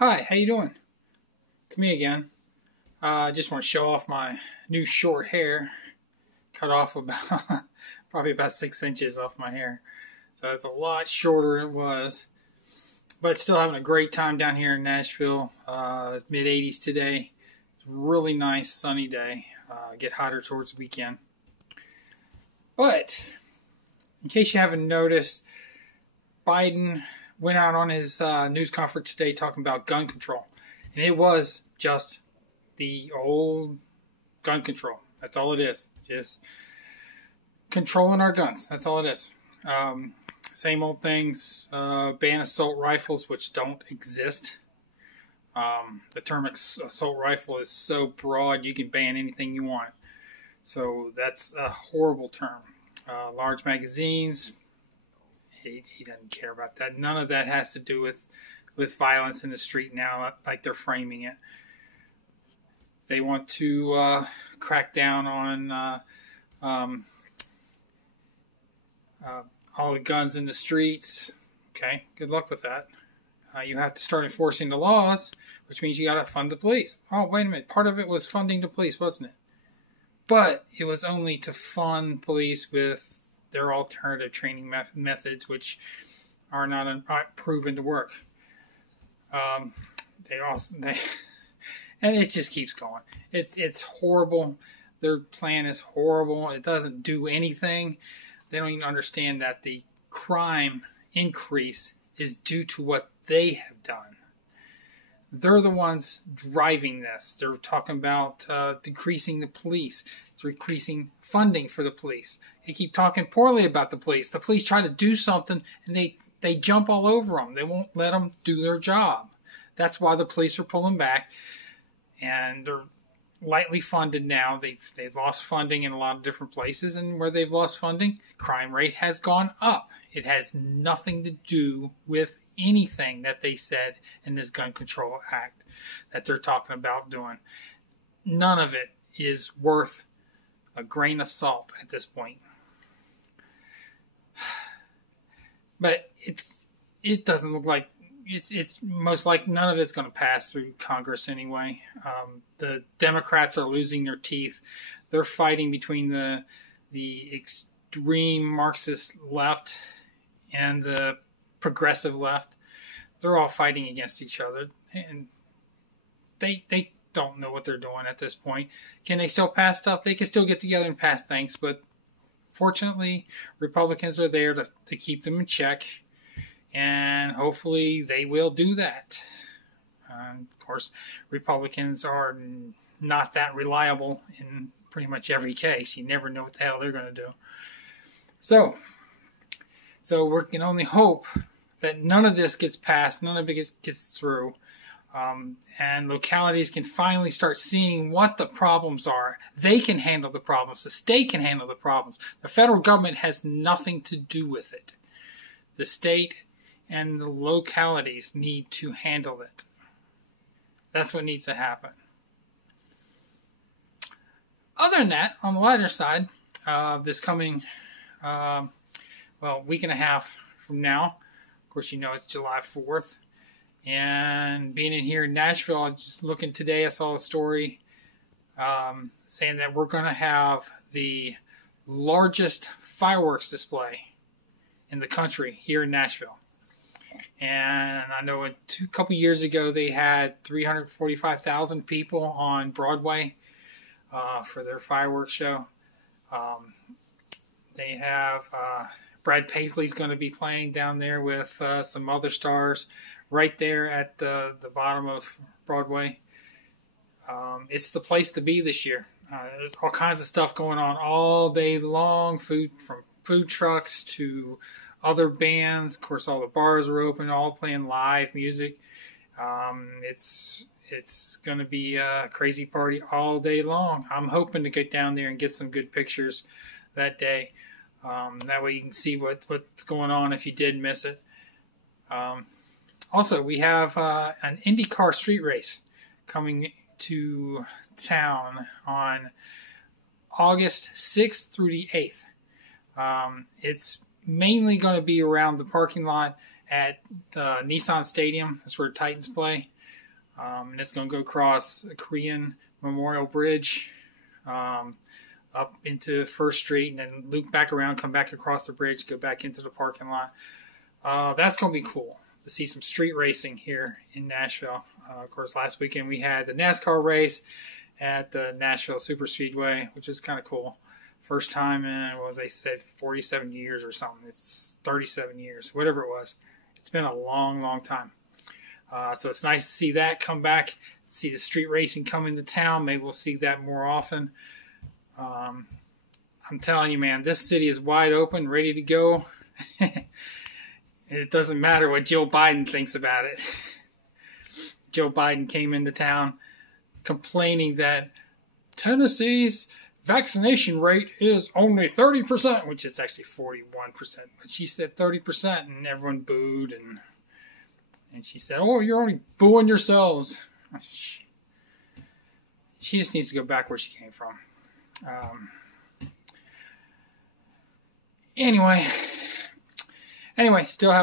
Hi, how you doing? It's me again. I just want to show off my new short hair. Cut off about probably about 6 inches off my hair. So it's a lot shorter than it was. But still having a great time down here in Nashville. It's mid-80s today. It's a really nice sunny day. Get hotter towards the weekend. But in case you haven't noticed, Biden went out on his news conference today talking about gun control. And it was just the old gun control. That's all it is. Just controlling our guns. That's all it is. Same old things. Ban assault rifles, which don't exist. The term assault rifle is so broad, you can ban anything you want. So that's a horrible term. Large magazines, he doesn't care about that. None of that has to do with violence in the street now, like they're framing it. They want to crack down on all the guns in the streets. Okay, good luck with that. You have to start enforcing the laws, which means you got to fund the police. Oh, wait a minute. Part of it was funding the police, wasn't it? But it was only to fund police with their alternative training methods, which are not proven to work. And it just keeps going. It's horrible. Their plan is horrible. It doesn't do anything. They don't even understand that the crime increase is due to what they have done. They're the ones driving this. They're talking about decreasing the police, decreasing funding for the police. They keep talking poorly about the police. The police try to do something and they jump all over them. They won't let them do their job. That's why the police are pulling back, and they're lightly funded now. They've lost funding in a lot of different places, and where they've lost funding, crime rate has gone up. It has nothing to do with anything that they said in this Gun Control Act that they're talking about doing. None of it is worth a grain of salt at this point. But it doesn't look like it's most like none of it's going to pass through Congress anyway. The Democrats are losing their teeth. They're fighting between the extreme Marxist left and the progressive left. They're all fighting against each other, and they don't know what they're doing at this point. Can they still pass stuff? They can still get together and pass things, but fortunately, Republicans are there to keep them in check, and hopefully they will do that. Of course, Republicans are not that reliable in pretty much every case. You never know what the hell they're going to do. So we can only hope that none of this gets passed, none of it gets through, and localities can finally start seeing what the problems are. They can handle the problems. The state can handle the problems. The federal government has nothing to do with it. The state and the localities need to handle it. That's what needs to happen. Other than that, on the lighter side, this coming week and a half from now, of course, you know it's July 4th. And being in here in Nashville, I was just looking today, I saw a story saying that we're going to have the largest fireworks display in the country here in Nashville. And I know a couple years ago they had 345,000 people on Broadway for their fireworks show. They have Brad Paisley's going to be playing down there with some other stars right there at the bottom of Broadway. It's the place to be this year. There's all kinds of stuff going on all day long, from food trucks to other bands. Of course, all the bars are open, all playing live music. It's going to be a crazy party all day long. I'm hoping to get down there and get some good pictures that day. That way you can see what's going on if you did miss it. Also, we have an IndyCar street race coming to town on August 6th through the 8th. It's mainly going to be around the parking lot at Nissan Stadium. That's where Titans play. And it's going to go across the Korean Memorial Bridge, up into First Street, and then loop back around, come back across the bridge, go back into the parking lot. That's going to be cool to see some street racing here in Nashville. Of course, last weekend we had the NASCAR race at the Nashville Super Speedway, which is kind of cool. First time in, what was they said, 47 years or something. It's 37 years, whatever it was. It's been a long, long time. So it's nice to see that come back, see the street racing come into town. Maybe we'll see that more often. I'm telling you, man, this city is wide open, ready to go. It doesn't matter what Joe Biden thinks about it. Joe Biden came into town complaining that Tennessee's vaccination rate is only 30%, which is actually 41%. But she said 30%, and everyone booed. And she said, oh, you're only booing yourselves. She just needs to go back where she came from. Anyway, still have